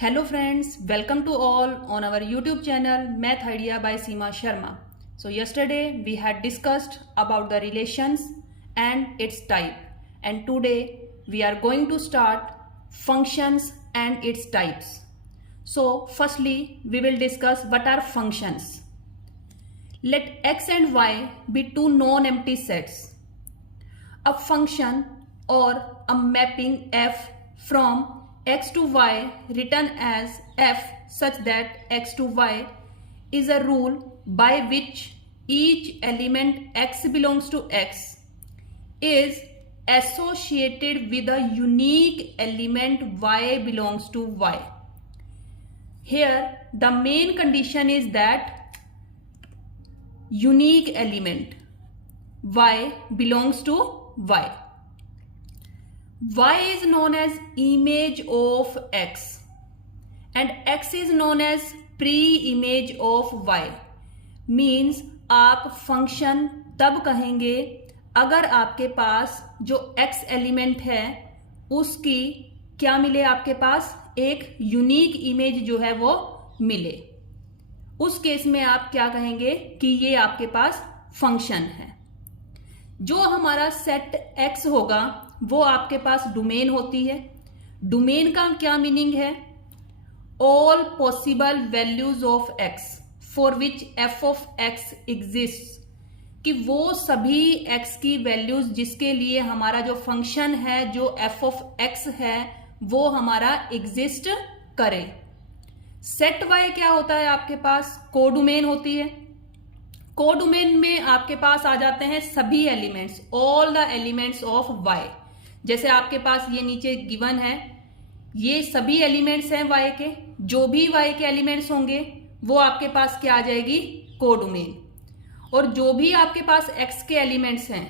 Hello friends, welcome to all on our YouTube channel Math Idea by Seema Sharma. So yesterday we had discussed about the relations and its type, and today we are going to start functions and its types. So firstly we will discuss what are functions. Let x and y be two non-empty sets. A function or a mapping f from x to y written as f such that x to y is a rule by which each element x belongs to x is associated with a unique element y belongs to y. Here the main condition is that unique element y belongs to y. Y is known as image of x and x is known as pre-image of y. Means आप function तब कहेंगे अगर आपके पास जो x element है उसकी क्या मिले, आपके पास एक यूनिक इमेज जो है वो मिले. उस केस में आप क्या कहेंगे कि ये आपके पास फंक्शन है. जो हमारा सेट x होगा वो आपके पास डोमेन होती है. डोमेन का क्या मीनिंग है? All possible values of x for which f of x exist, कि वो सभी x की वैल्यूज जिसके लिए हमारा जो फंक्शन है जो f ऑफ x है वो हमारा एग्जिस्ट करे. सेट y क्या होता है? आपके पास कोडोमेन होती है. कोडोमेन में आपके पास आ जाते हैं सभी elements, all the elements of y. जैसे आपके पास ये नीचे गिवन है, ये सभी एलिमेंट्स हैं y के. जो भी y के एलिमेंट्स होंगे वो आपके पास क्या आ जाएगी? कोडोमेन. और जो भी आपके पास x के एलिमेंट्स हैं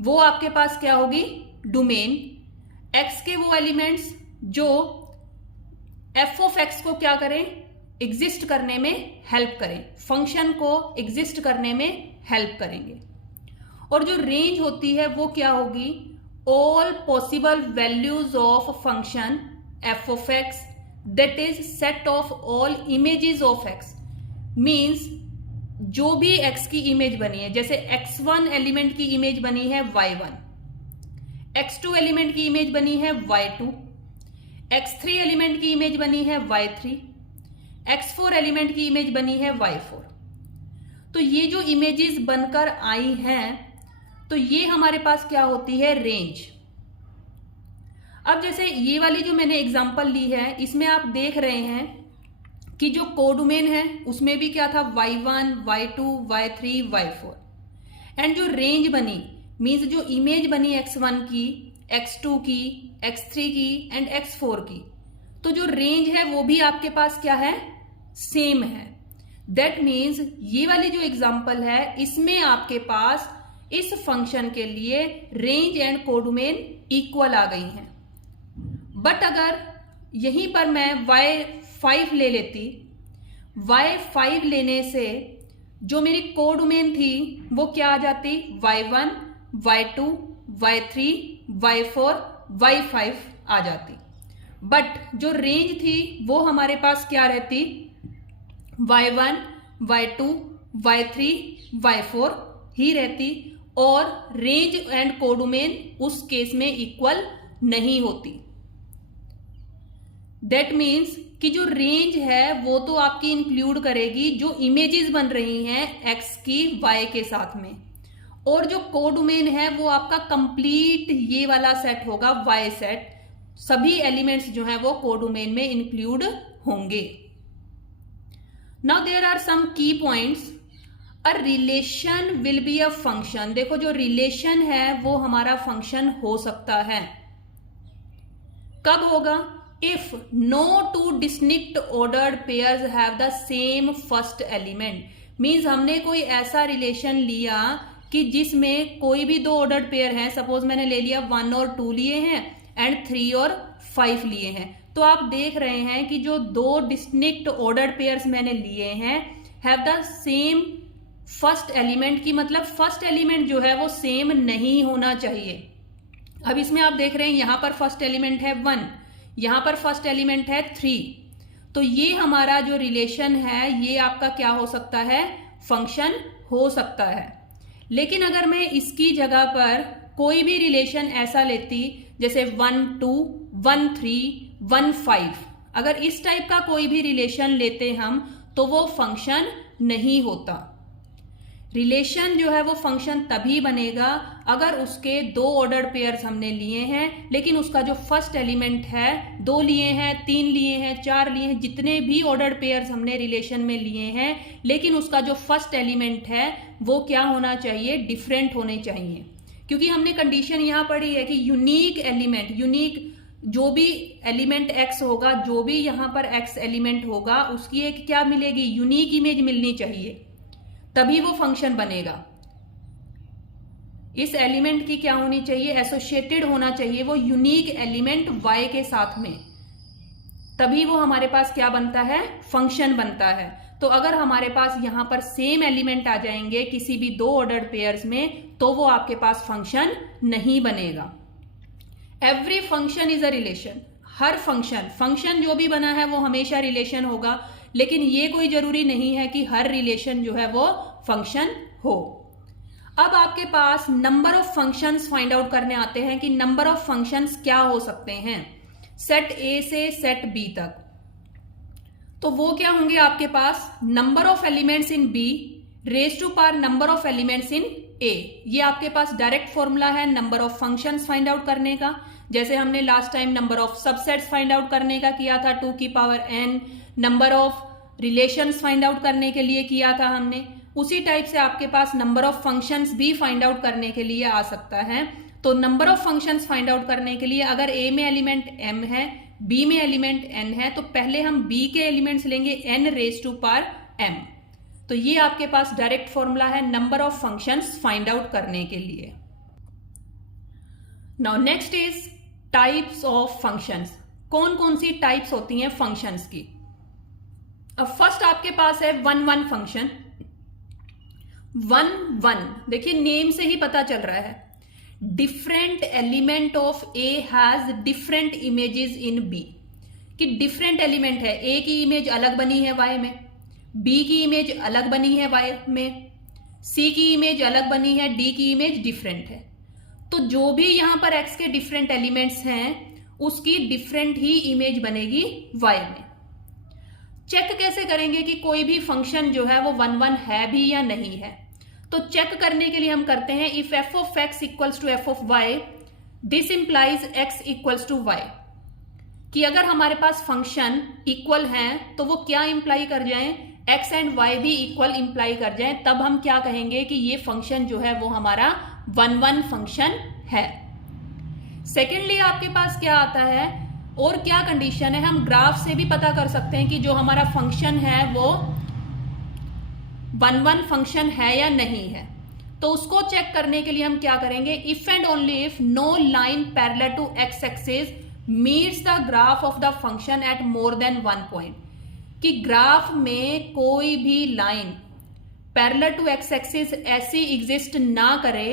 वो आपके पास क्या होगी? डोमेन. x के वो एलिमेंट्स जो f ऑफ x को क्या करें? एग्जिस्ट करने में हेल्प करें, फंक्शन को एग्जिस्ट करने में हेल्प करेंगे. और जो रेंज होती है वो क्या होगी? All possible values of function f of x that is set of all images of x. Means जो भी x की इमेज बनी है, जैसे x1 एलिमेंट की इमेज बनी है y1, x2 एलिमेंट की इमेज बनी है y2, x3 एलिमेंट की इमेज बनी है y3, x4 एलिमेंट की इमेज बनी है y4. तो ये जो इमेजेस बनकर आई हैं तो ये हमारे पास क्या होती है? रेंज. अब जैसे ये वाली जो मैंने एग्जांपल ली है इसमें आप देख रहे हैं कि जो कोडोमेन है उसमें भी क्या था? y1, y2, y3, y4. And जो रेंज बनी मीन्स जो इमेज बनी x1 की, x2 की, x3 की एंड x4 की, तो जो रेंज है वो भी आपके पास क्या है? सेम है. दैट मीन्स ये वाली जो एग्जांपल है इसमें आपके पास इस फंक्शन के लिए रेंज एंड कोडोमेन इक्वल आ गई हैं. बट अगर यहीं पर मैं y5 ले लेती, y5 लेने से जो मेरी कोडोमेन थी वो क्या आ जाती? y1, y2, y3, y4, y5 आ जाती. बट जो रेंज थी वो हमारे पास क्या रहती? y1, y2, y3, y4 ही रहती. और रेंज एंड कोडोमेन उस केस में इक्वल नहीं होती. दैट मीन्स कि जो रेंज है वो तो आपकी इंक्लूड करेगी जो इमेजेस बन रही हैं x की y के साथ में, और जो कोडोमेन है वो आपका कंप्लीट ये वाला सेट होगा, y सेट. सभी एलिमेंट्स जो हैं वो कोडोमेन में इंक्लूड होंगे. नाउ देयर आर सम की points. A relation will be a function. देखो जो रिलेशन है वो हमारा फंक्शन हो सकता है. कब होगा? If no two distinct ordered pairs have the same first element. Means हमने कोई ऐसा रिलेशन लिया कि जिसमें कोई भी दो ऑर्डर्ड पेयर हैं. सपोज मैंने ले लिया 1 और 2 लिए हैं एंड 3 और 5 लिए हैं. तो आप देख रहे हैं कि जो दो डिस्टिंक्ट ऑर्डर्ड पेयर्स मैंने लिए हैं have the same first element, की मतलब फर्स्ट एलिमेंट जो है वो सेम नहीं होना चाहिए. अब इसमें आप देख रहे हैं यहां पर फर्स्ट एलिमेंट है 1, यहां पर फर्स्ट एलिमेंट है 3, तो ये हमारा जो रिलेशन है ये आपका क्या हो सकता है, फंक्शन हो सकता है। लेकिन अगर मैं इसकी जगह पर कोई भी रिलेशन ऐसा लेती जैसे 1 2 1 3 1 5, अगर इस टाइप का कोई भी रिलेशन लेते हम तो वो फंक्शन नहीं होता। रिलेशन जो है वो फंक्शन तभी बनेगा अगर उसके 2 ऑर्डर्ड पेयर्स हमने लिए हैं, लेकिन उसका जो फर्स्ट एलिमेंट है 2 लिए हैं, 3 लिए हैं, 4 लिए हैं, जितने भी ऑर्डर्ड पेयर्स हमने रिलेशन में लिए हैं, लेकिन उसका जो फर्स्ट एलिमेंट है वो क्या होना चाहिए, डिफरेंट होने चाहिए। क्योंकि हमने कंडीशन यहां पढ़ी है कि यूनिक एलिमेंट, यूनिक जो भी एलिमेंट एक्स होगा, जो भी यहां पर एक्स एलिमेंट होगा, उसकी एक क्या मिलेगी, यूनिक इमेज मिलनी चाहिए, तभी वो फंक्शन बनेगा। इस एलिमेंट की क्या होनी चाहिए, एसोसिएटेड होना चाहिए वो यूनिक एलिमेंट y के साथ में, तभी वो हमारे पास क्या बनता है, फंक्शन बनता है। तो अगर हमारे पास यहां पर सेम एलिमेंट आ जाएंगे किसी भी 2 ऑर्डर्ड पेयर्स में, तो वो आपके पास फंक्शन नहीं बनेगा। Every function is a relation, her function जो भी बना है वो हमेशा रिलेशन होगा, लेकिन ये कोई जरूरी नहीं है कि हर रिलेशन जो है वो फंक्शन हो। अब आपके पास number of functions find out करने आते हैं कि नंबर ऑफ फंक्शंस क्या हो सकते हैं सेट ए से सेट बी तक। तो वो क्या होंगे आपके पास, number of elements in B raise to power number of elements in A. ये आपके पास डायरेक्ट फॉर्मूला है number of functions find out करने का, जैसे हमने last time number of subsets find out करने का किया था 2 की power n, number of relations find out करने के लिए किया था हमने। उसी टाइप से आपके पास नंबर ऑफ फंक्शंस भी फाइंड आउट करने के लिए आ सकता है। तो number of functions find out करने के लिए अगर a में एलिमेंट m है, b में एलिमेंट n है, तो पहले हम b के एलिमेंट्स लेंगे n raise to power m। तो ये आपके पास डायरेक्ट फॉर्मूला है number of functions find out करने के लिए। Now next is types of functions. कौन कौन सी टाइप्स होती हैं फंक्शंस की। अब फर्स्ट आपके पास है 1 1 फंक्शन। 1 1 देखिए नेम से ही पता चल रहा है, different element of a has different images in b, कि डिफरेंट एलिमेंट है, ए की इमेज अलग बनी है वाई में, बी की इमेज अलग बनी है वाई में, सी की इमेज अलग बनी है, डी की इमेज डिफरेंट है। तो जो भी यहां पर एक्स के डिफरेंट एलिमेंट्स हैं उसकी डिफरेंट ही इमेज बनेगी वाई में। चेक कैसे करेंगे कि कोई भी फंक्शन जो है वो 1 1 है भी या नहीं है। तो चेक करने के लिए हम करते हैं if f of x equals to f of y this implies x equals to y, कि अगर हमारे पास फंक्शन इक्वल हैं तो वो क्या इंप्लाई कर जाएं, एक्स एंड वाई भी इक्वल इंप्लाई कर जाएं, तब हम क्या कहेंगे कि ये फंक्शन जो है वो हमारा 1 1 फंक्शन है। सेकेंडली आपके पास क्या आता है और क्या कंडीशन है, हम ग्राफ से भी पता कर सकते हैं कि जो हमारा फंक्शन है वो 1 1 फंक्शन है या नहीं है। तो उसको चेक करने के लिए हम क्या करेंगे, if and only if no line parallel to x axis meets the graph of the function at more than 1 point, कि ग्राफ में कोई भी line parallel to x axis ऐसी एग्जिस्ट ना करे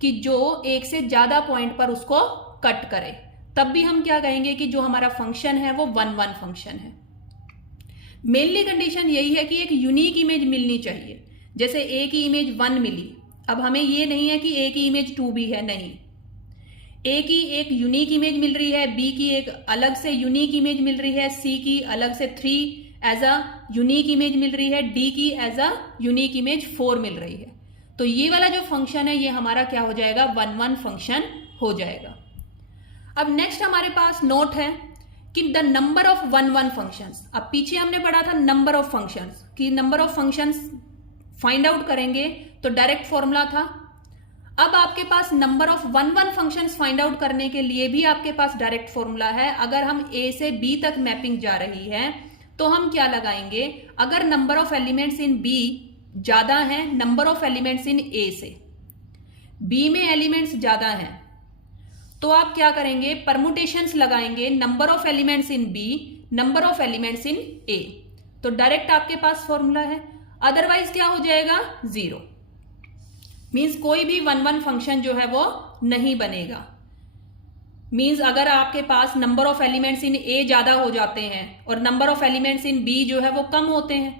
कि जो एक से ज्यादा पॉइंट पर उसको कट करे, तब भी हम क्या कहेंगे कि जो हमारा फंक्शन है वो 1 1 फंक्शन है। मेनली कंडीशन यही है कि एक यूनिक इमेज मिलनी चाहिए, जैसे ए की इमेज 1 मिली, अब हमें ये नहीं है कि ए की इमेज 2 भी है, नहीं, ए की एक यूनिक इमेज मिल रही है, बी की एक अलग से यूनिक इमेज मिल रही है, सी की अलग से 3 एज अ यूनिक इमेज मिल रही है, डी की एज अ यूनिक इमेज 4 मिल रही है। तो ये वाला जो फंक्शन है ये हमारा क्या हो जाएगा, 1 1 फंक्शन हो जाएगा। अब नेक्स्ट हमारे पास नोट है कि द नंबर ऑफ 1 1 फंक्शंस। अब पीछे हमने पढ़ा था नंबर ऑफ फंक्शंस, कि number of functions find out करेंगे तो डायरेक्ट फॉर्मूला था। अब आपके पास number of 1 1 functions find out करने के लिए भी आपके पास डायरेक्ट फॉर्मूला है। अगर हम ए से बी तक मैपिंग जा रही है तो हम क्या लगाएंगे, अगर number of elements in b ज्यादा है number of elements in a से, बी में एलिमेंट्स ज्यादा हैं, तो आप क्या करेंगे, परमुटेशंस लगाएंगे, number of elements in B number of elements in A, तो डायरेक्ट आपके पास फॉर्मूला है। अदरवाइज क्या हो जाएगा, 0, मींस कोई भी 1 1 फंक्शन जो है वो नहीं बनेगा। मीन्स अगर आपके पास नंबर ऑफ एलिमेंट्स इन ए ज्यादा हो जाते हैं और number of elements in b जो है वो कम होते हैं,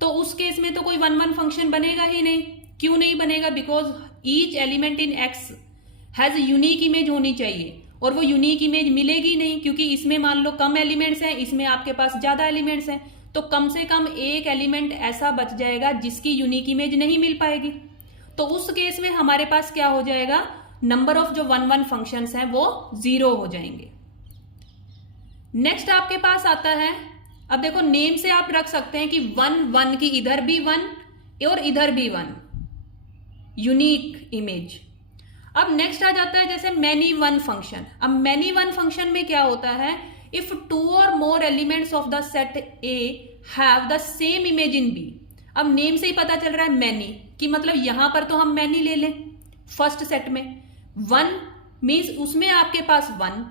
तो उस केस में तो कोई 1 1 फंक्शन बनेगा ही नहीं। क्यों नहीं बनेगा? Because each element in x has unique image होनी चाहिए, और वो यूनिक इमेज मिलेगी नहीं, क्योंकि इसमें मान लो कम एलिमेंट्स हैं, इसमें आपके पास ज्यादा एलिमेंट्स हैं, तो कम से कम एक एलिमेंट ऐसा बच जाएगा जिसकी यूनिक इमेज नहीं मिल पाएगी। तो उस केस में हमारे पास क्या हो जाएगा, नंबर ऑफ जो 1 1 फंक्शंस हैं वो 0 हो जाएंगे। नेक्स्ट आपके पास आता है, अब देखो नेम से आप रख सकते हैं कि 1 1 की इधर भी 1 और इधर भी 1, यूनिक इमेज। अब नेक्स्ट आ जाता है जैसे मैनी वन फंक्शन। अब मैनी वन फंक्शन में क्या होता है, इफ 2 और more elements of the set a have the same image in b. अब नेम से ही पता चल रहा है मैनी कि मतलब यहां पर तो हम मैनी ले लें फर्स्ट सेट में, 1 मीन्स उसमें आपके पास 1।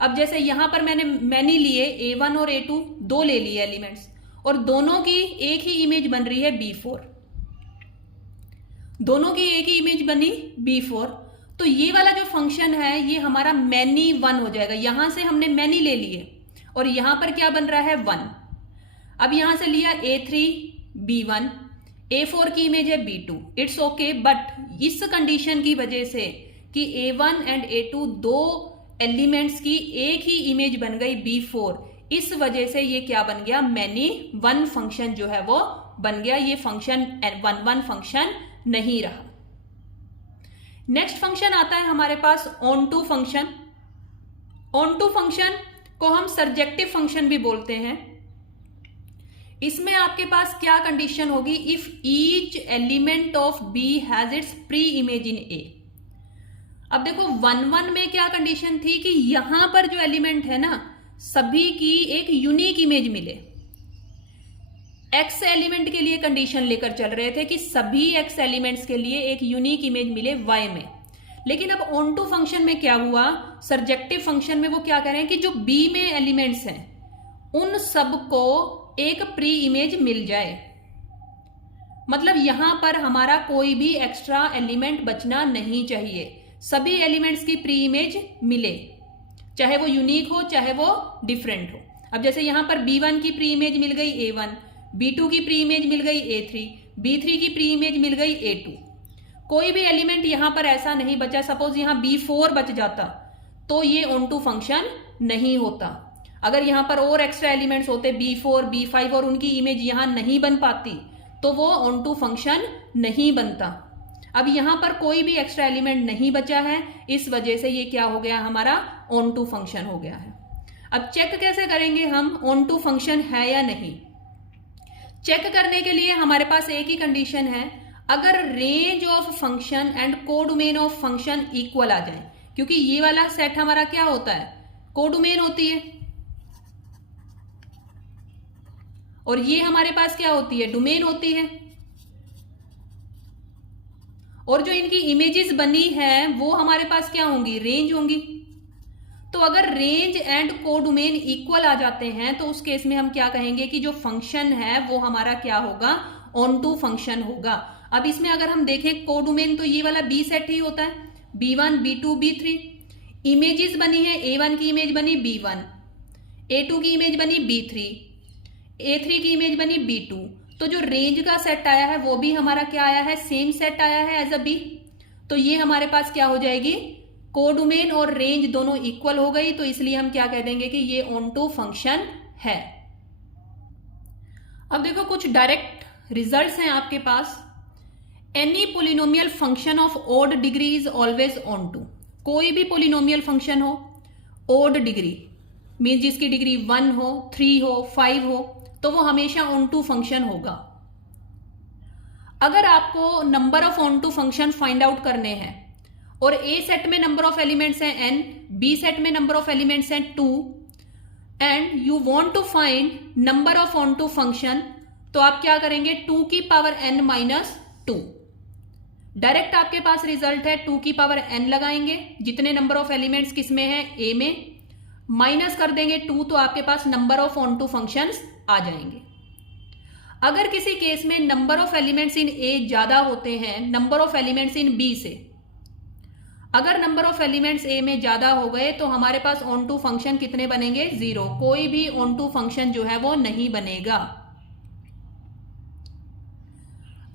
अब जैसे यहां पर मैंने मैनी लिए A1 और A2, 2 ले लिए एलिमेंट्स, और दोनों की एक ही इमेज बन रही है B4, दोनों की एक ही इमेज बनी B4। तो ये वाला जो फंक्शन है ये हमारा मैनी 1 हो जाएगा। यहां से हमने मैनी ले लिए और यहां पर क्या बन रहा है 1। अब यहां से लिया A3 B1, A4 की इमेज है B2, इट्स ओके। बट इस कंडीशन की वजह से कि A1 एंड A2 दो एलिमेंट्स की एक ही इमेज बन गई B4, इस वजह से ये क्या बन गया, मैनी 1 फंक्शन जो है वो बन गया। ये फंक्शन 1 1 फंक्शन नहीं रहा। नेक्स्ट फंक्शन आता है हमारे पास onto function. Onto function को हम सर्जेक्टिव फंक्शन भी बोलते हैं। इसमें आपके पास क्या कंडीशन होगी, if each element of B has its pre image in A. अब देखो 1 1 में क्या कंडीशन थी कि यहां पर जो एलिमेंट है ना सभी की एक यूनिक इमेज मिले। एक्स एलिमेंट के लिए कंडीशन लेकर चल रहे थे कि सभी एक्स एलिमेंट्स के लिए एक यूनिक इमेज मिले वाई में। लेकिन अब ऑन टू फंक्शन में क्या हुआ, सर्जेक्टिव फंक्शन में वो क्या कह रहे हैं कि जो बी में एलिमेंट्स हैं उन सबको एक प्री इमेज मिल जाए। मतलब यहां पर हमारा कोई भी एक्स्ट्रा एलिमेंट बचना नहीं चाहिए, सभी एलिमेंट्स की प्री इमेज मिले, चाहे वो यूनिक हो चाहे वो डिफरेंट हो। अब जैसे यहां पर B1 की प्री इमेज मिल गई A1, B2 की प्री इमेज मिल गई A3, B3 की प्री इमेज मिल गई A2। कोई भी एलिमेंट यहां पर ऐसा नहीं बचा, सपोज यहां B4 बच जाता तो ये ऑन टू फंक्शन नहीं होता। अगर यहां पर और एक्स्ट्रा एलिमेंट्स होते B4 B5 और उनकी इमेज यहां नहीं बन पाती तो वो ऑन टू फंक्शन नहीं बनता। अब यहां पर कोई भी एक्स्ट्रा एलिमेंट नहीं बचा है, इस वजह से ये क्या हो गया, हमारा ऑन टू फंक्शन हो गया है। अब चेक कैसे करेंगे हम ऑन टू फंक्शन है या नहीं। चेक करने के लिए हमारे पास एक ही कंडीशन है, अगर range of function and codomain of function equal आ जाए, क्योंकि ये वाला सेट हमारा क्या होता है, कोडोमेन होती है, और ये हमारे पास क्या होती है, डोमेन होती है। और जो इनकी इमेजेस बनी है वो हमारे पास क्या होंगी, रेंज होंगी। तो अगर रेंज एंड कोडोमेन इक्वल आ जाते हैं तो उस केस में हम क्या कहेंगे कि जो फंक्शन है वो हमारा क्या होगा, ऑन टू फंक्शन होगा। अब इसमें अगर हम देखें कोडोमेन तो ये वाला बी सेट ही होता है, B1 B2 B3। इमेजेस बनी है, A1 की इमेज बनी B1, A2 की इमेज बनी B3, A3 की इमेज बनी B2। तो जो रेंज का सेट आया है वो भी हमारा क्या आया है, सेम सेट आया है एज अ बी। तो ये हमारे पास क्या हो जाएगी, कोडोमेन और रेंज दोनों इक्वल हो गई, तो इसलिए हम क्या कह देंगे कि ये ऑन टू फंक्शन है। अब देखो कुछ डायरेक्ट रिजल्ट्स हैं आपके पास। Any polynomial function of odd degree is always onto. कोई भी पोलिनोमियल फंक्शन हो ऑड डिग्री मीन जिसकी डिग्री 1 हो 3 हो 5 हो तो वो हमेशा ऑन टू फंक्शन होगा। अगर आपको number of onto function find out करने हैं और ए सेट में नंबर ऑफ एलिमेंट्स हैं n, बी सेट में नंबर ऑफ एलिमेंट्स हैं 2 and you want to find number of onto function, तो आप क्या करेंगे, 2 की पावर n माइनस 2। डायरेक्ट आपके पास रिजल्ट है 2 की पावर n लगाएंगे, जितने नंबर ऑफ एलिमेंट्स किसमें है, a में, माइनस कर देंगे 2 तो आपके पास number of onto functions आ जाएंगे। अगर किसी केस में नंबर ऑफ एलिमेंट्स इन ए ज्यादा होते हैं number of elements in B से, अगर नंबर ऑफ एलिमेंट्स ए में ज्यादा हो गए तो हमारे पास ऑन टू फंक्शन कितने बनेंगे? 0। कोई भी ऑन टू फंक्शन जो है वो नहीं बनेगा।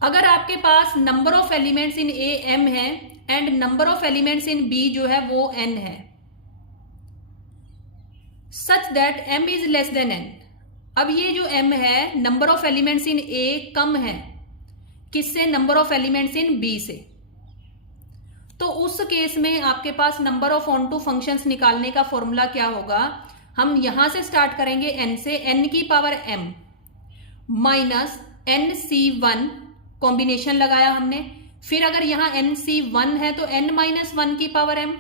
अगर आपके पास number of elements in A m है and number of elements in b जो है वो n है, such that m is less than n। अब ये जो m है, number of elements in a कम है किससे? Number of elements in b से। तो उस केस में आपके पास number of onto functions निकालने का फॉर्मूला क्या होगा? हम यहां से स्टार्ट करेंगे n से, n की power m minus nc1 combination लगाया हमने। फिर अगर यहां nc1 है तो n माइनस 1 की power m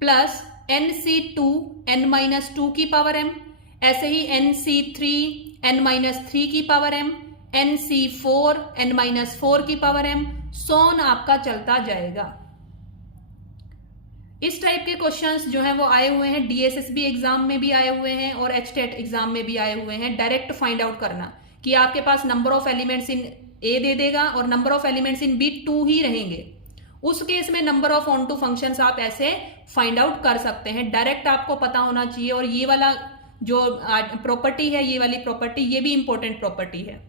plus nc2 n minus 2 की पावर m, ऐसे ही nc3 n माइनस 3 की power m, nc4 n minus 4 की पावर m, सोन आपका चलता जाएगा। इस टाइप के क्वेश्चंस जो हैं वो आए हुए हैं, डीएसएसबी एग्जाम में भी आए हुए हैं और एचटेट एग्जाम में भी आए हुए हैं। डायरेक्ट फाइंड आउट करना कि आपके पास number of elements in a दे देगा और number of elements in b 2 ही रहेंगे। उस केस में number of onto functions आप ऐसे फाइंड आउट कर सकते हैं। डायरेक्ट आपको पता होना चाहिए। और ये वाला जो प्रॉपर्टी है, ये वाली प्रॉपर्टी, ये भी इंपॉर्टेंट प्रॉपर्टी है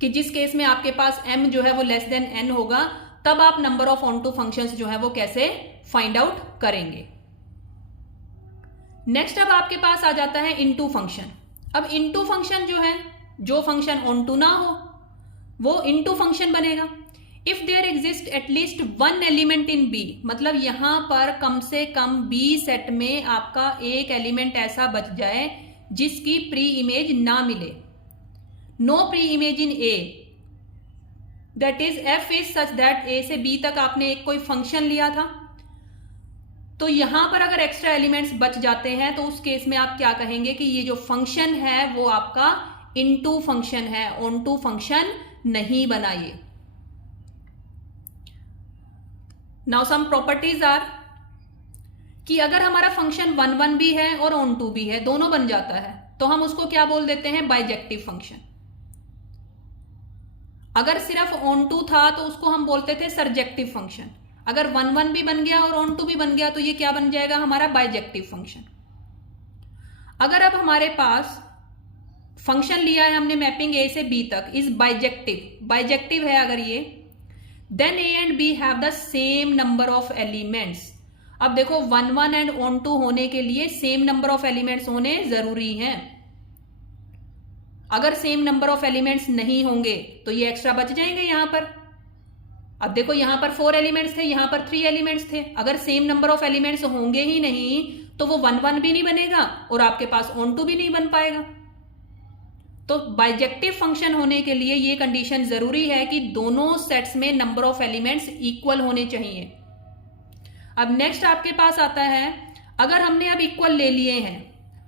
कि जिस केस में आपके पास m जो है वो लेस देन n होगा, तब आप number of onto functions जो है वो कैसे फाइंड आउट करेंगे। नेक्स्ट अब आपके पास आ जाता है इनटू फंक्शन। अब इनटू फंक्शन जो है, जो फंक्शन ऑन टू ना हो वो इनटू फंक्शन बनेगा। If there exist at least 1 element in b, मतलब यहां पर कम से कम बी सेट में आपका एक एलिमेंट ऐसा बच जाए जिसकी प्री इमेज ना मिले। No pre image in A, that is F is such that A से बी तक आपने एक कोई फंक्शन लिया था, तो यहां पर अगर एक्स्ट्रा एलिमेंट्स बच जाते हैं तो उस केस में आप क्या कहेंगे कि ये जो फंक्शन है वो आपका इनटू फंक्शन है, ऑन टू फंक्शन नहीं बना ये। नाउ सम प्रॉपर्टीज आर कि अगर हमारा फंक्शन 1 1 भी है और ऑन टू भी है, दोनों बन जाता है, तो हम उसको क्या बोल देते हैं? Bijective function. अगर सिर्फ ऑन टू था तो उसको हम बोलते थे सरजेक्टिव फंक्शन। अगर 1 1 भी बन गया और ऑन टू भी बन गया तो ये क्या बन जाएगा? हमारा बाइजेक्टिव फंक्शन। अगर अब हमारे पास फंक्शन लिया है हमने मैपिंग ए से बी तक, इज बाइजेक्टिव है अगर ये, then a and b have the same number of elements. अब देखो 1 1 एंड ऑन टू होने के लिए सेम नंबर ऑफ एलिमेंट्स होने जरूरी हैं। अगर सेम नंबर ऑफ एलिमेंट्स नहीं होंगे तो ये एक्स्ट्रा बच जाएंगे यहां पर। अब देखो यहां पर 4 एलिमेंट्स थे, यहां पर 3 एलिमेंट्स थे। अगर सेम नंबर ऑफ एलिमेंट्स होंगे ही नहीं तो वो 1 1 भी नहीं बनेगा और आपके पास ऑन टू भी नहीं बन पाएगा। तो बाइजेक्टिव फंक्शन होने के लिए ये कंडीशन जरूरी है कि दोनों सेट्स में नंबर ऑफ एलिमेंट्स इक्वल होने चाहिए। अब नेक्स्ट आपके पास आता है, अगर हमने अब इक्वल ले लिए हैं,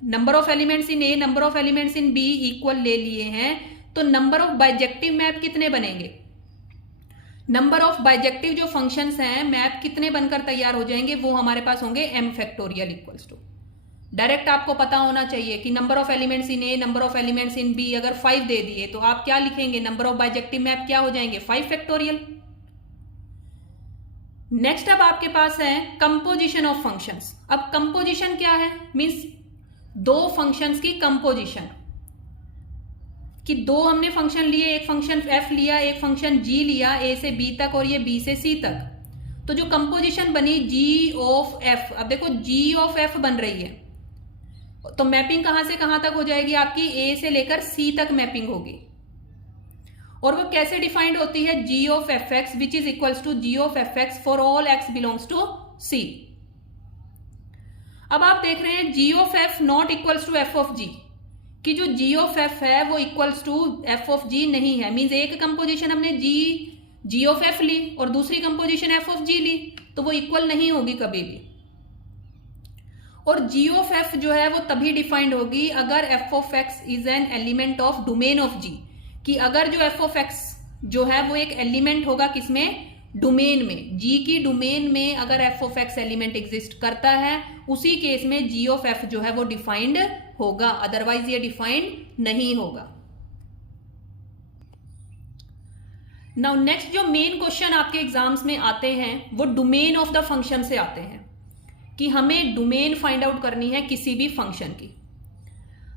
number of elements in a, number of elements in b equal ले लिए हैं, तो नंबर ऑफ बाइजेक्टिव मैप कितने बनेंगे? नंबर ऑफ बाइजेक्टिव जो फंक्शंस हैं मैप कितने बनकर तैयार हो जाएंगे? वो हमारे पास होंगे m factorial equals to. Direct आपको पता होना चाहिए कि number of elements in a, number of elements in b अगर 5 दे दिए तो आप क्या लिखेंगे? नंबर ऑफ बाइजेक्टिव मैप क्या हो जाएंगे? 5 फैक्टोरियल। नेक्स्ट अब आपके पास है कंपोजिशन ऑफ फंक्शंस। अब कंपोजिशन क्या है? मींस दो फंक्शंस की कंपोजिशन, कि दो हमने फंक्शन लिए, एक फंक्शन f लिया, एक फंक्शन g लिया a से b तक और ये b से c तक, तो जो कंपोजिशन बनी g ऑफ f। अब देखो g ऑफ f बन रही है तो मैपिंग कहां से कहां तक हो जाएगी? आपकी a से लेकर c तक मैपिंग होगी। और वो कैसे डिफाइंड होती है? g of fx which is equals to g of fx for all x belongs to c। अब आप देख रहे हैं g of f not equals to f of g, कि जो g ऑफ f है वो equals to f of g नहीं है। मींस एक कंपोजिशन हमने g ऑफ f ली और दूसरी कंपोजिशन f ऑफ g ली, तो वो इक्वल नहीं होगी कभी भी। और g ऑफ f जो है वो तभी डिफाइंड होगी अगर f of x is an element of domain of g, कि अगर जो f ऑफ x जो है वो एक एलिमेंट होगा किसमें? डोमेन में। g की डोमेन में अगर f of x element exist करता है, उसी केस में g ऑफ f जो है वो डिफाइंड होगा, अदरवाइज ये डिफाइंड नहीं होगा। नाउ नेक्स्ट जो मेन क्वेश्चन आपके एग्जाम्स में आते हैं वो डोमेन ऑफ द फंक्शन से आते हैं कि हमें डोमेन फाइंड आउट करनी है किसी भी फंक्शन की।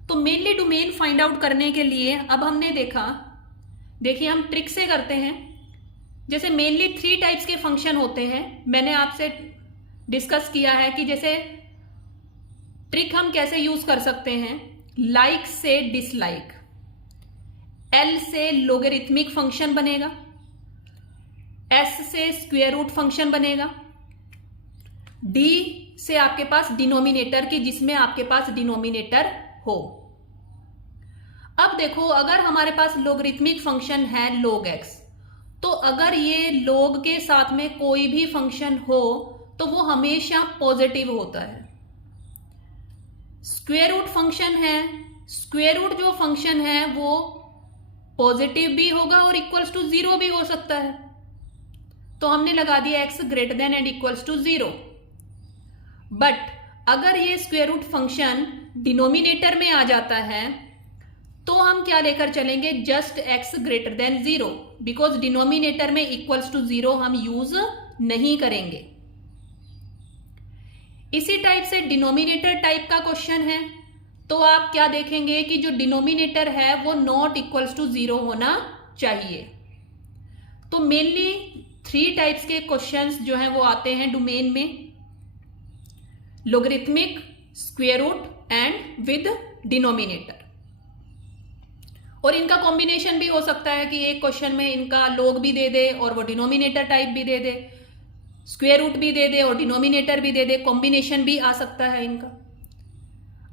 तो मेनली डोमेन फाइंड आउट करने के लिए अब हमने देखिए हम ट्रिक से करते हैं। जैसे मेनली 3 टाइप्स के फंक्शन होते हैं, मैंने आपसे डिस्कस किया है कि जैसे ट्रिक हम कैसे यूज कर सकते हैं। लाइक से डिसलाइक, एल से लोगरिथमिक फंक्शन बनेगा, एस से स्क्वायर रूट फंक्शन बनेगा, डी से आपके पास डिनोमिनेटर की जिसमें आपके पास डिनोमिनेटर हो। अब देखो अगर हमारे पास लोगरिथमिक फंक्शन है log x, तो अगर ये log के साथ में कोई भी फंक्शन हो तो वो हमेशा पॉजिटिव होता है। स्क्वायर रूट फंक्शन है, स्क्वायर रूट जो फंक्शन है वो पॉजिटिव भी होगा और इक्वल्स टू 0 भी हो सकता है। तो हमने लगा दिया x greater than and equals to 0। But अगर ये स्क्वायर रूट फंक्शन डिनोमिनेटर में आ जाता है तो हम क्या लेकर चलेंगे, just x greater then 0, because denominator में इक्वल्स टू 0 हम यूज नहीं करेंगे। इसी टाइप से डिनोमिनेटर टाइप का क्वेश्चन है तो आप क्या देखेंगे कि जो डिनोमिनेटर है वो नॉट इक्वल्स टू 0 होना चाहिए। तो मेनली 3 टाइप्स के क्वेश्चंस जो हैं वो आते हैं डोमेन में, logarithmic, square root and with denominator. और इनका कॉम्बिनेशन भी हो सकता है कि एक क्वेश्चन में इनका log भी दे दे और वो डिनोमिनेटर टाइप भी दे दे, स्क्वायर रूट भी दे दे और डिनोमिनेटर भी दे दे, कॉम्बिनेशन भी आ सकता है इनका।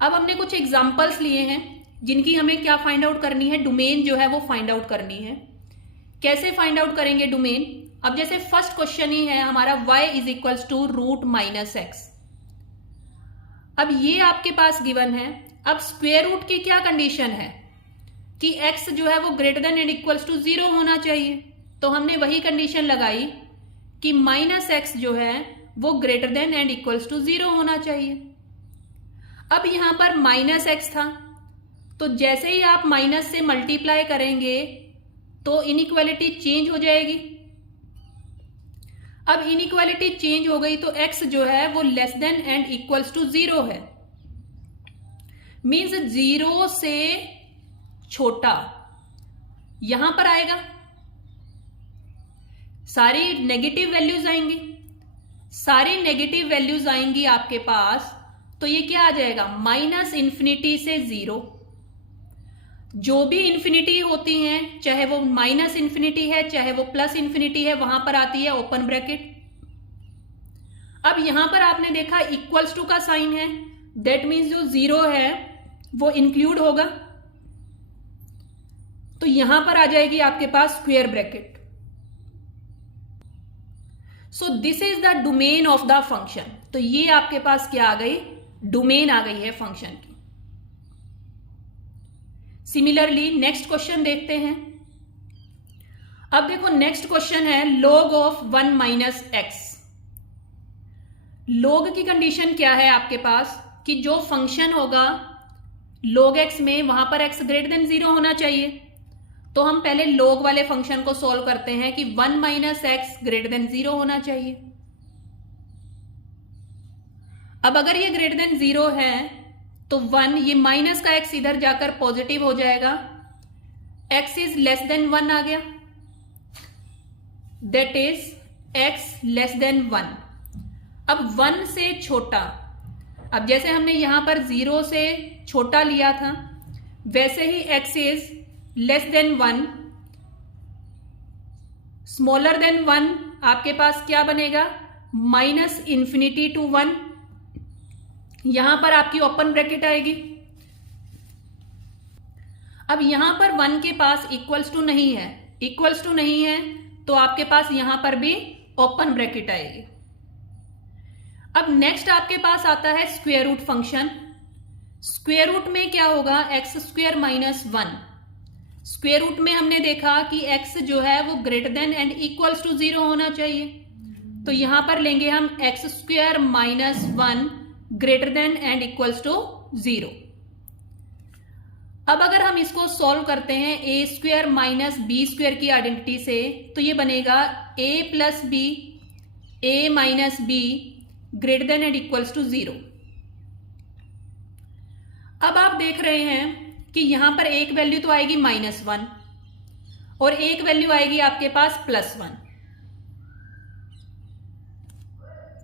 अब हमने कुछ एग्जांपल्स लिए हैं जिनकी हमें क्या फाइंड आउट करनी है, डोमेन जो है वो फाइंड आउट करनी है। कैसे फाइंड आउट करेंगे डोमेन? अब जैसे फर्स्ट क्वेश्चन ही है हमारा y is equals to root minus x. अब ये आपके पास गिवन है। अब स्क्वायर रूट की क्या कंडीशन है कि x जो है वो greater than and equals to 0 होना चाहिए। तो हमने वही कंडीशन लगाई कि माइनस एक्स जो है वो greater than and equals to 0 होना चाहिए। अब यहां पर माइनस एक्स था तो जैसे ही आप माइनस से मल्टीप्लाई करेंगे तो इनइक्वालिटी चेंज हो जाएगी। अब इनइक्वालिटी चेंज हो गई तो x जो है वो less than and equals to 0 है, मीन्स 0 से छोटा यहां पर आएगा, सारी नेगेटिव वैल्यूज आएंगी। सारी नेगेटिव वैल्यूज आएंगी आपके पास तो ये क्या आ जाएगा, माइनस इन्फिनिटी से 0। जो भी इन्फिनिटी होती हैं, चाहे वो माइनस इन्फिनिटी है चाहे वो प्लस इन्फिनिटी है, वहां पर आती है ओपन ब्रैकेट। अब यहां पर आपने देखा इक्वल्स टू का साइन है, दैट मीन्स जो 0 है वो इंक्लूड होगा, तो यहां पर आ जाएगी आपके पास square bracket. So this is the domain of the function. तो ये आपके पास क्या आ गई, डोमेन आ गई है फंक्शन की। सिमिलरली नेक्स्ट क्वेश्चन देखते हैं। अब देखो नेक्स्ट क्वेश्चन है log of 1 minus x. log की कंडीशन क्या है आपके पास कि जो फंक्शन होगा log x में वहां पर x ग्रेटर देन 0 होना चाहिए। तो हम पहले log वाले फंक्शन को सॉल्व करते हैं कि 1 माइनस एक्स ग्रेटर देन 0 होना चाहिए। अब अगर ये ग्रेटर देन 0 है तो 1, ये माइनस का x इधर जाकर पॉजिटिव हो जाएगा, x इज लेस देन 1 आ गया, that is x less than 1। अब 1 से छोटा, अब जैसे हमने यहां पर 0 से छोटा लिया था वैसे ही x is less then 1, smaller than 1 आपके पास क्या बनेगा, माइनस इन्फिनिटी टू 1। यहां पर आपकी ओपन ब्रैकेट आएगी। अब यहां पर 1 के पास इक्वल्स टू नहीं है, इक्वल्स टू नहीं है तो आपके पास यहां पर भी ओपन ब्रैकेट आएगी। अब नेक्स्ट आपके पास आता है square root function. Square root में क्या होगा, x square minus 1। Square root में हमने देखा कि x जो है वो greater than and equals to 0 होना चाहिए, तो यहां पर लेंगे हम x square minus 1 greater than and equals to 0। अब अगर हम इसको सॉल्व करते हैं a square minus b square की आइडेंटिटी से, तो ये बनेगा a plus B, A minus b greater than and equals to 0। अब आप देख रहे हैं कि यहां पर एक वैल्यू तो आएगी -1 और एक वैल्यू आएगी आपके पास +1।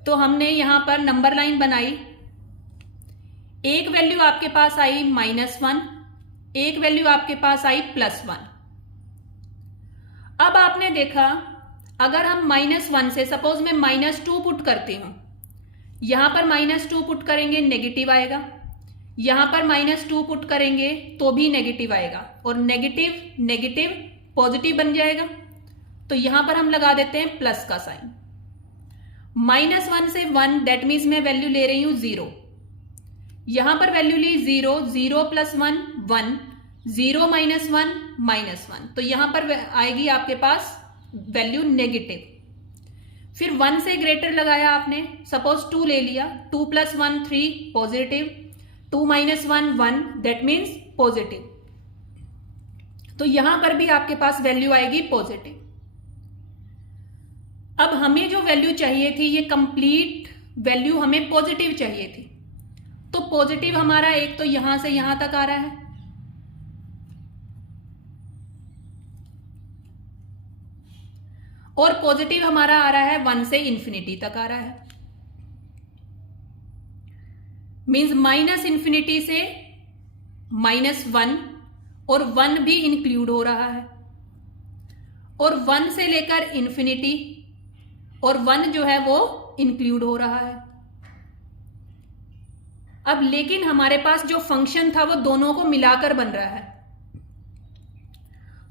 तो हमने यहां पर नंबर लाइन बनाई, एक वैल्यू आपके पास आई -1, एक वैल्यू आपके पास आई +1। अब आपने देखा अगर हम -1 से सपोज मैं -2 पुट करती हूं, यहां पर -2 पुट करेंगे नेगेटिव आएगा, यहां पर -2 पुट करेंगे तो भी नेगेटिव आएगा और नेगेटिव नेगेटिव पॉजिटिव बन जाएगा। तो यहां पर हम लगा देते हैं प्लस का साइन। -1 से 1 दैट मीन्स मैं वैल्यू ले रही हूं 0, यहां पर वैल्यू ली 0, 0 + 1 1, 0 - 1 -1, तो यहां पर आएगी आपके पास वैल्यू नेगेटिव। फिर 1 से ग्रेटर लगाया आपने, सपोज 2 ले लिया, 2 + 1 3 पॉजिटिव, 2 - 1 1 दैट मीन्स पॉजिटिव। तो यहां पर भी आपके पास वैल्यू आएगी पॉजिटिव। अब हमें जो वैल्यू चाहिए थी, ये कंप्लीट वैल्यू हमें पॉजिटिव चाहिए थी। तो पॉजिटिव हमारा एक तो यहां से यहां तक आ रहा है, और पॉजिटिव हमारा आ रहा है 1 से इंफिनिटी तक आ रहा है। मीन्स -∞ से -1 और 1 भी इंक्लूड हो रहा है, और 1 से लेकर इंफिनिटी और 1 जो है वो इंक्लूड हो रहा है। अब लेकिन हमारे पास जो फंक्शन था वो दोनों को मिलाकर बन रहा है,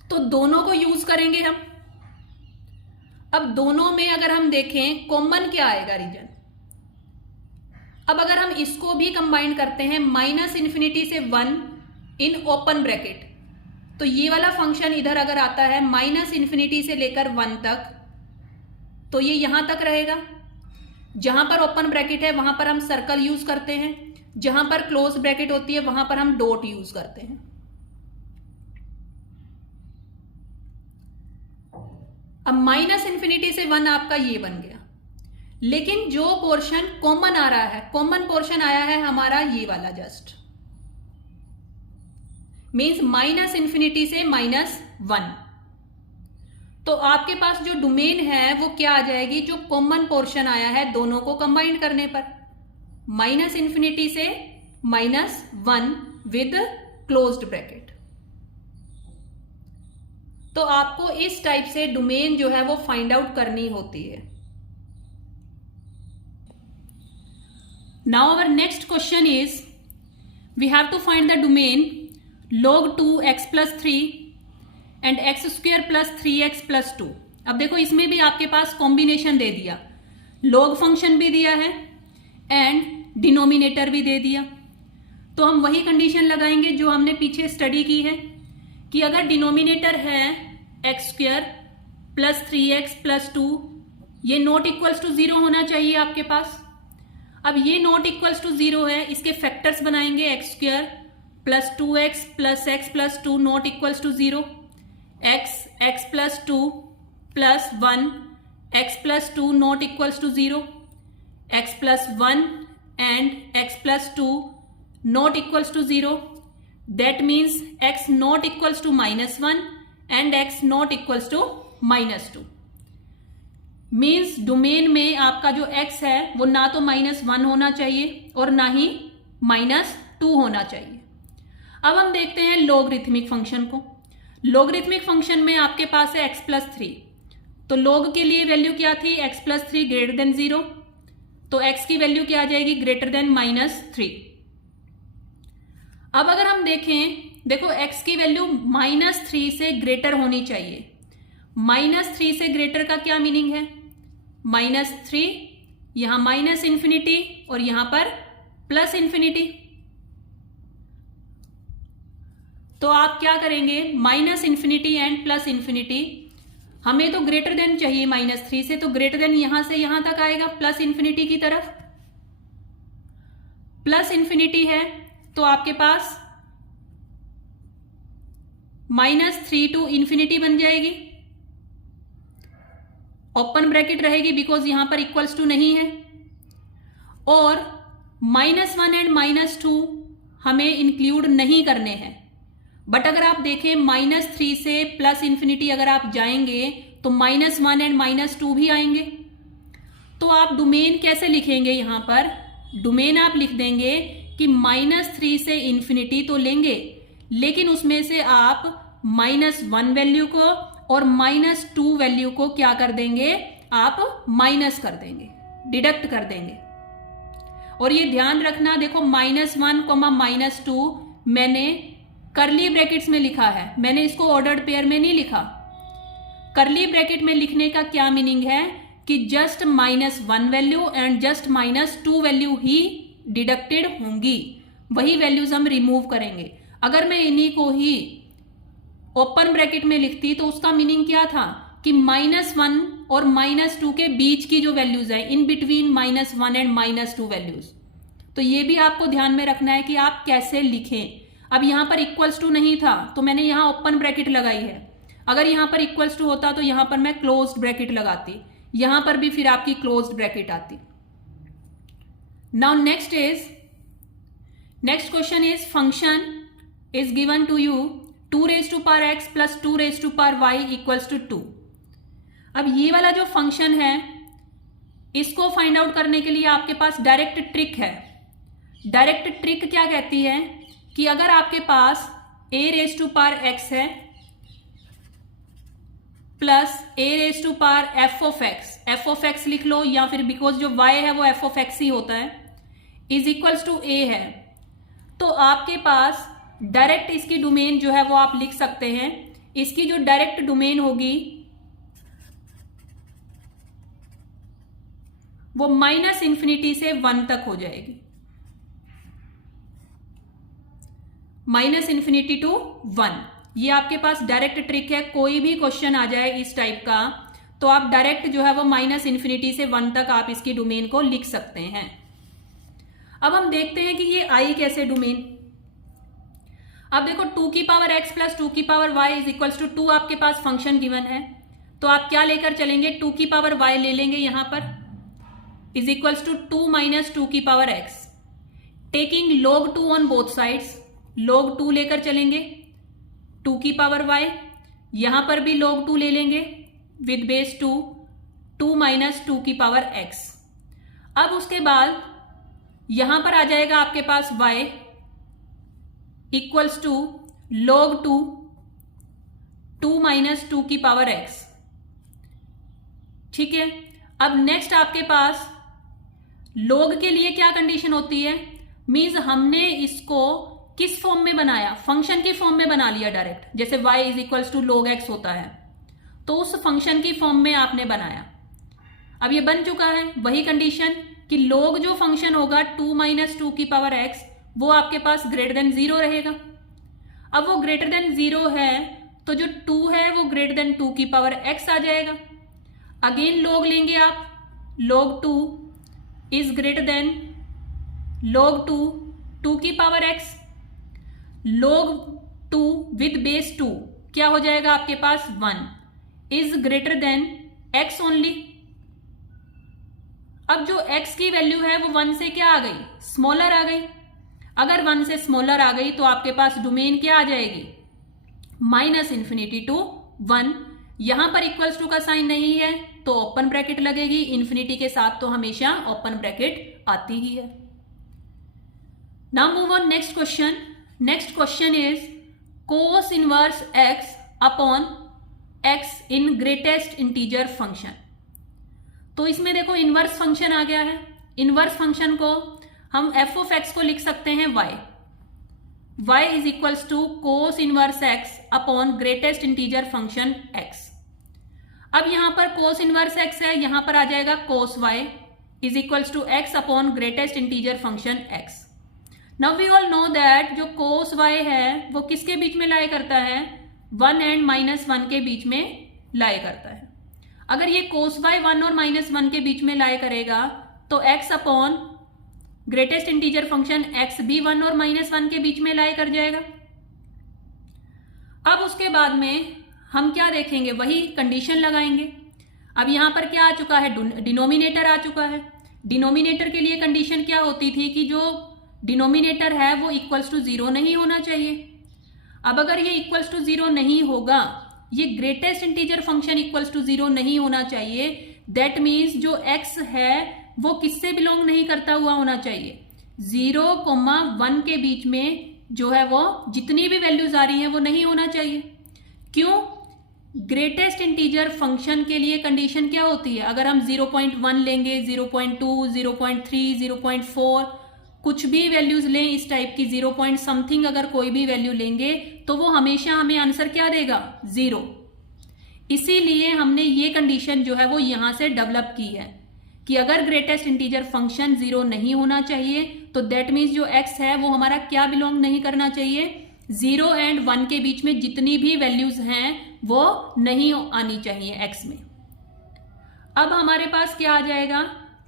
तो दोनों को यूज करेंगे हम। अब दोनों में अगर हम देखें कॉमन क्या आएगा रीजन। अब अगर हम इसको भी कंबाइन करते हैं -∞ से 1 इन ओपन ब्रैकेट, तो ये वाला फंक्शन इधर अगर आता है -∞ से लेकर 1 तक, तो ये यहां तक रहेगा। जहां पर ओपन ब्रैकेट है वहां पर हम सर्कल यूज करते हैं, जहां पर क्लोज ब्रैकेट होती है वहां पर हम डॉट यूज करते हैं। अब -∞ से 1 आपका ये बन गया, लेकिन जो पोर्शन कॉमन आ रहा है, कॉमन पोर्शन आया है हमारा ये वाला जस्ट, मीन्स -∞ से -1। तो आपके पास जो डोमेन है वो क्या आ जाएगी, जो कॉमन पोर्शन आया है दोनों को कंबाइन करने पर, -∞ से -1 विद क्लोज्ड ब्रैकेट। तो आपको इस टाइप से डोमेन जो है वो फाइंड आउट करनी होती है। Now our next question is we have to find the domain log 2x + 3 and x² + 3x + 2। अब देखो इसमें भी आपके पास कॉम्बिनेशन दे दिया, log फंक्शन भी दिया है एंड डिनोमिनेटर भी दे दिया। तो हम वही कंडीशन लगाएंगे जो हमने पीछे स्टडी की है कि अगर डिनोमिनेटर है x² + 3x + 2, ये नॉट इक्वल्स टू 0 होना चाहिए आपके पास। अब ये नॉट इक्वल्स टू 0 है, इसके फैक्टर्स बनाएंगे x² + 2x + x + 2 not equals to 0, x + 2 + 1 x + 2 not equals to 0, x + 1 and x + 2 not equals to 0, that means x not equals to -1 and x not equals to -2। Means domain में आपका जो x है वो ना तो -1 होना चाहिए और ना ही -2 होना चाहिए। अब हम देखते हैं लॉगरिथमिक फंक्शन को। लॉगरिथमिक फंक्शन में आपके पास है x + 3, तो log के लिए वैल्यू क्या थी, x + 3 ग्रेटर देन 0, तो x की वैल्यू क्या आ जाएगी, ग्रेटर देन -3। अब अगर हम देखें, देखो x की वैल्यू -3 से ग्रेटर होनी चाहिए। -3 से ग्रेटर का क्या मीनिंग है, -3 यहां -∞ और यहां पर +∞। तो आप क्या करेंगे, -∞ एंड +∞, हमें तो ग्रेटर देन चाहिए -3 से, तो ग्रेटर देन यहां से यहां तक आएगा +∞ की तरफ। +∞ है तो आपके पास -3 टू इन्फिनिटी बन जाएगी, ओपन ब्रैकेट रहेगी बिकॉज यहां पर इक्वल्स टू नहीं है, और -1 एंड -2 हमें इंक्लूड नहीं करने हैं। बट अगर आप देखें -3 से प्लस इन्फिनिटी अगर आप जाएंगे तो -1 एंड -2 भी आएंगे। तो आप डोमेन कैसे लिखेंगे? यहां पर डोमेन आप लिख देंगे कि -3 से इन्फिनिटी तो लेंगे, लेकिन उसमें से आप -1 वैल्यू को और -2 वैल्यू को क्या कर देंगे? आप माइनस कर देंगे, डिडक्ट कर देंगे। और ये ध्यान रखना, देखो -1, -2 मैंने करली ब्रैकेट्स में लिखा है, मैंने इसको ऑर्डर्ड पेयर में नहीं लिखा। करली ब्रैकेट में लिखने का क्या मीनिंग है कि just -1 value and just -2 value he deducted होंगी, वही वैल्यूज हम रिमूव करेंगे। अगर मैं इन्हीं को ही ओपन ब्रैकेट में लिखती तो उसका मीनिंग क्या था कि -1 और -2 के बीच की जो वैल्यूज है, इन बिटवीन -1 एंड -2 वैल्यूज। तो ये भी आपको ध्यान में रखना है कि आप कैसे लिखें। अब यहां पर इक्वल्स टू नहीं था तो मैंने यहां ओपन ब्रैकेट लगाई है, अगर यहां पर इक्वल्स टू होता तो यहां पर मैं क्लोज्ड ब्रैकेट लगाती, यहां पर भी फिर आपकी क्लोज्ड ब्रैकेट आती। Now next question is function is given to you 2 raised to power x plus 2 raised to power y equals to 2। अब ये वाला जो फंक्शन है इसको फाइंड आउट करने के लिए आपके पास डायरेक्ट ट्रिक है। डायरेक्ट ट्रिक क्या कहती है कि अगर आपके पास a raised to power x है plus a raised to power f of x लिख लो, या फिर बिकॉज जो y है वो f of x ही होता है, इज इक्वल्स टू a है, तो आपके पास डायरेक्ट इसकी डोमेन जो है वो आप लिख सकते हैं। इसकी जो डायरेक्ट डोमेन होगी वो -∞ से 1 तक हो जाएगी, -∞ टू 1। ये आपके पास डायरेक्ट ट्रिक है। कोई भी क्वेश्चन आ जाए इस टाइप का तो आप डायरेक्ट जो है वो -∞ से 1 तक आप इसकी डोमेन को लिख सकते हैं। अब हम देखते हैं कि ये आई कैसे डोमेन। अब देखो 2 की पावर x प्लस 2 की power y is equals to 2 आपके पास फंक्शन गिवन है, तो आप क्या लेकर चलेंगे? 2 की पावर y ले लेंगे यहां पर, इज इक्वल्स टू 2 माइनस 2 की power x, taking log 2 on both sides, log 2 लेकर चलेंगे 2 की पावर y, यहां पर भी log 2 ले लेंगे विद बेस 2 माइनस 2 की पावर x। अब उसके बाद यहां पर आ जाएगा आपके पास y equals to log 2 minus 2 की पावर x। ठीक है, अब नेक्स्ट आपके पास log के लिए क्या कंडीशन होती है? मीन्स हमने इसको किस फॉर्म में बनाया? फंक्शन की फॉर्म में बना लिया डायरेक्ट, जैसे y is equals to log x होता है, तो उस फंक्शन की फॉर्म में आपने बनाया। अब ये बन चुका है, वही कंडीशन कि log जो फंक्शन होगा 2 माइनस 2 की पावर x वो आपके पास ग्रेटर देन 0 रहेगा। अब वो ग्रेटर देन 0 है तो जो 2 है वो ग्रेटर देन 2 की पावर x आ जाएगा। अगेन log लेंगे आप, log 2 is greater than log 2 की power x, log 2 with base 2 क्या हो जाएगा आपके पास? 1 is greater than x only. अब जो x की वैल्यू है वो 1 से क्या आ गई? स्मॉलर आ गई। अगर 1 से स्मॉलर आ गई तो आपके पास डोमेन क्या आ जाएगी? -∞ टू 1। यहां पर इक्वल्स टू का साइन नहीं है तो ओपन ब्रैकेट लगेगी, इन्फिनिटी के साथ तो हमेशा ओपन ब्रैकेट आती ही है। Now move on next question. Next question is cos inverse x upon x in greatest integer function. तो इसमें देखो इनवर्स फंक्शन आ गया है। इनवर्स फंक्शन को हम f of x को लिख सकते हैं y is equals to cos inverse x upon greatest integer function x। अब यहां पर cos इनवर्स x है, यहां पर आ जाएगा cos y is equals to x upon greatest integer function x। Now we all know that जो cos y है वो किसके बीच में लाई करता है? 1 एंड -1 के बीच में लाई करता है। अगर ये cos y 1 और -1 के बीच में लाई करेगा तो x upon greatest integer function x भी 1 और -1 के बीच में लाई कर जाएगा। अब उसके बाद में हम क्या देखेंगे, वही कंडीशन लगाएंगे। अब यहां पर क्या आ चुका है, डिनोमिनेटर आ चुका है। डिनोमिनेटर के लिए कंडीशन क्या होती थी कि जो डिनोमिनेटर है वो इक्वल्स टू 0 नहीं होना चाहिए। अब अगर ये इक्वल्स टू 0 नहीं होगा, ये greatest integer function equals to 0 नहीं होना चाहिए, दैट मीन्स जो x है वो किससे बिलोंग नहीं करता हुआ होना चाहिए, 0,1 के बीच में जो है वो जितनी भी वैल्यूज आ रही हैं वो नहीं होना चाहिए। क्यों? ग्रेटेस्ट इंटीजर फंक्शन के लिए कंडीशन क्या होती है, अगर हम 0.1 लेंगे, 0.2, 0.3, 0.4 कुछ भी वैल्यूज लें इस टाइप की, 0 पॉइंट समथिंग अगर कोई भी वैल्यू लेंगे तो वो हमेशा हमें आंसर क्या देगा, 0। इसीलिए हमने ये कंडीशन जो है वो यहां से डेवलप की है कि अगर ग्रेटेस्ट इंटीजर फंक्शन 0 नहीं होना चाहिए तो दैट मीन्स जो x है वो हमारा क्या बिलोंग नहीं करना चाहिए, 0 एंड 1 के बीच में जितनी भी वैल्यूज हैं वो नहीं आनी चाहिए x में। अब हमारे पास क्या आ जाएगा,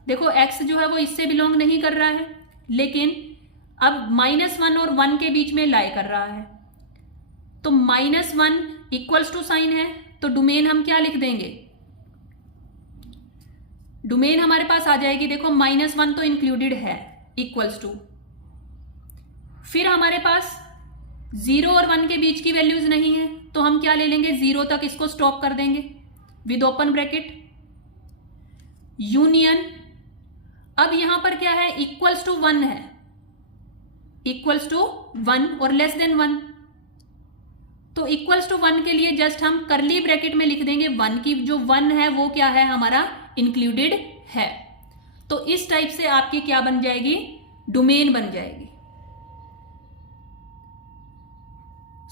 देखो x जो है वो इससे बिलोंग नहीं कर रहा है, लेकिन अब -1 और 1 के बीच में लाई कर रहा है, तो -1 इक्वल्स टू साइन है, तो डोमेन हम क्या लिख देंगे, डोमेन हमारे पास आ जाएगी, देखो -1 तो इंक्लूडेड है, इक्वल्स टू, फिर हमारे पास 0 और 1 के बीच की वैल्यूज नहीं है तो हम क्या ले लेंगे, 0 तक इसको स्टॉप कर देंगे विद ओपन ब्रैकेट, यूनियन। अब यहां पर क्या है, इक्वल्स टू 1 है, इक्वल्स टू 1 और लेस देन 1, तो इक्वल्स टू 1 के लिए जस्ट हम करली ब्रैकेट में लिख देंगे 1 की, जो 1 है वो क्या है, हमारा इंक्लूडेड है। तो इस टाइप से आपकी क्या बन जाएगी, डोमेन बन जाएगी।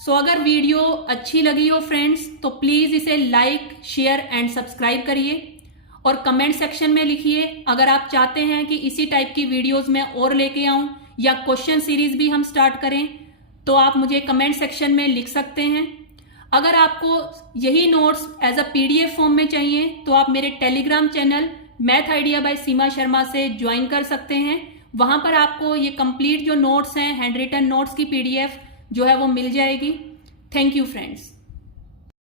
सो अगर वीडियो अच्छी लगी हो फ्रेंड्स तो प्लीज इसे लाइक, शेयर एंड सब्सक्राइब करिए और कमेंट सेक्शन में लिखिए अगर आप चाहते हैं कि इसी टाइप की वीडियोस मैं और लेके आऊं या क्वेश्चन सीरीज भी हम स्टार्ट करें, तो आप मुझे कमेंट सेक्शन में लिख सकते हैं। अगर आपको यही notes as a PDF form में चाहिए तो आप मेरे Telegram channel Math Idea by Seema Sharma से ज्वाइन कर सकते हैं। वहां पर आपको ये कंप्लीट जो नोट्स हैं, हैंड रिटन नोट्स की PDF जो है वो मिल जाएगी। Thank you friends.